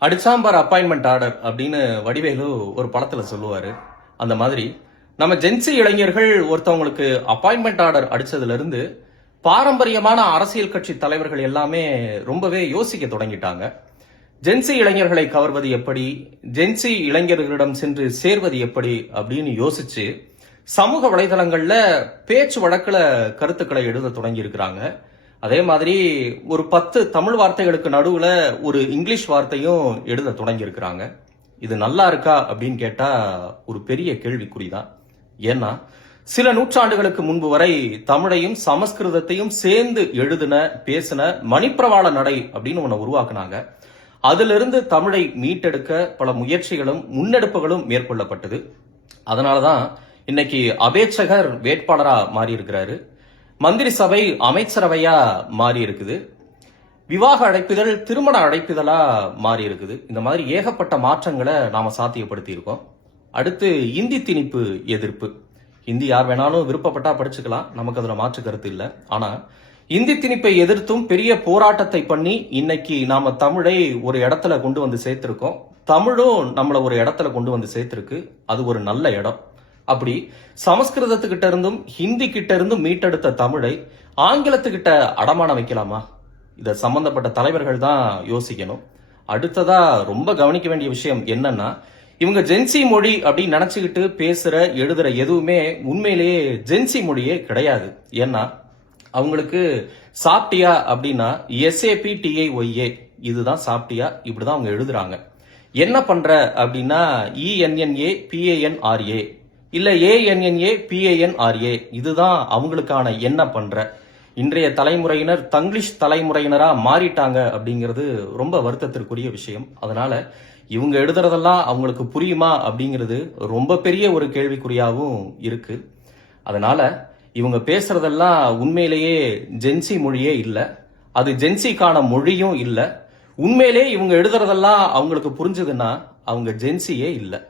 அடிச்சாம்பார் appointment order அப்படின்னு வடிவேலு ஒரு படத்துல சொல்லுவாரு. அந்த மாதிரி நம்ம ஜென்சி இளைஞர்கள் ஒருத்தவங்களுக்கு அப்பாயின்மெண்ட் ஆர்டர் அடிச்சதுல இருந்து பாரம்பரியமான அரசியல் கட்சி தலைவர்கள் எல்லாமே ரொம்பவே யோசிக்க தொடங்கிட்டாங்க. ஜென்சி இளைஞர்களை கவர்வது எப்படி, ஜென்சி இளைஞர்களிடம் சென்று சேர்வது எப்படி அப்படின்னு யோசிச்சு சமூக வலைதளங்கள்ல பேச்சு வழக்குல கருத்துக்களை எழுத தொடங்கி இருக்கிறாங்க. அதே மாதிரி ஒரு 10 தமிழ் வார்த்தைகளுக்கு நடுவுல ஒரு இங்கிலீஷ் வார்த்தையும் எழுத தொடங்கி இருக்கிறாங்க. இது நல்லா இருக்கா அப்படின்னு கேட்டா ஒரு பெரிய கேள்விக்குறிதான். ஏன்னா சில நூற்றாண்டுகளுக்கு முன்பு வரை தமிழையும் சமஸ்கிருதத்தையும் சேர்ந்து எழுதின பேசின மணிப்பிரவாள நடை அப்படின்னு ஒண்ணு உருவாக்குனாங்க. அதிலிருந்து தமிழை மீட்டெடுக்க பல முயற்சிகளும் முன்னெடுப்புகளும் மேற்கொள்ளப்பட்டது. அதனாலதான் இன்னைக்கு அபேட்சகர் வேட்பாளரா மாறி இருக்கிறாரு. மந்திரி சபை அமைச்சரவையா மாறி இருக்குது. விவாக அழைப்பிதழ் திருமண அழைப்பிதழா மாறி இருக்குது. இந்த மாதிரி ஏகப்பட்ட மாற்றங்களை நாம சாத்தியப்படுத்தி இருக்கோம். அடுத்து இந்தி திணிப்பு எதிர்ப்பு. ஹிந்தி யார் வேணாலும் விருப்பப்பட்டா படிச்சுக்கலாம், நமக்கு அதுல மாற்று கருத்து இல்லை. ஆனா இந்தி திணிப்பை எதிர்த்தும் பெரிய போராட்டத்தை பண்ணி இன்னைக்கு நாம தமிழை ஒரு இடத்துல கொண்டு வந்து சேர்த்திருக்கோம். தமிழும் நம்மள ஒரு இடத்துல கொண்டு வந்து சேர்த்திருக்கு. அது ஒரு நல்ல இடம். அப்படி சமஸ்கிருதத்துக்கிட்ட இருந்தும் ஹிந்தி கிட்ட இருந்தும் மீட்டெடுத்த தமிழை ஆங்கிலத்துக்கிட்ட அடமானம் வைக்கலாமா? இத சம்பந்தப்பட்ட தலைவர்கள் தான் யோசிக்கணும். அடுத்ததா ரொம்ப கவனிக்க வேண்டிய விஷயம் என்னன்னா, இவங்க ஜென்சி மொழி அப்படின்னு நினைச்சுக்கிட்டு பேசுற எழுதுற எதுவுமே உண்மையிலேயே ஜென்சி மொழியே கிடையாது. ஏன்னா அவங்களுக்கு சாப்பிட்டியா அப்படின்னா SAPTIOA இதுதான் சாப்பிட்டியா, இப்படிதான் அவங்க எழுதுறாங்க. என்ன பண்ற அப்படின்னா ENNAPANRA இல்ல ANNAPANRA இதுதான் அவங்களுக்கான என்ன பண்ற. இன்றைய தலைமுறையினர் தங்கிலீஷ் தலைமுறையினரா மாறிட்டாங்க அப்படிங்கிறது ரொம்ப வருத்தத்திற்குரிய விஷயம். அதனால இவங்க எழுதுறதெல்லாம் அவங்களுக்கு புரியுமா அப்படிங்கிறது ரொம்ப பெரிய ஒரு கேள்விக்குறியாவும் இருக்கு. அதனால இவங்க பேசுறதெல்லாம் உண்மையிலேயே ஜென்சி மொழியே இல்ல, அது ஜென்சிக்கான மொழியும் இல்ல. உண்மையிலேயே இவங்க எழுதுறதெல்லாம் அவங்களுக்கு புரிஞ்சதுன்னா அவங்க ஜென்சியே இல்லை.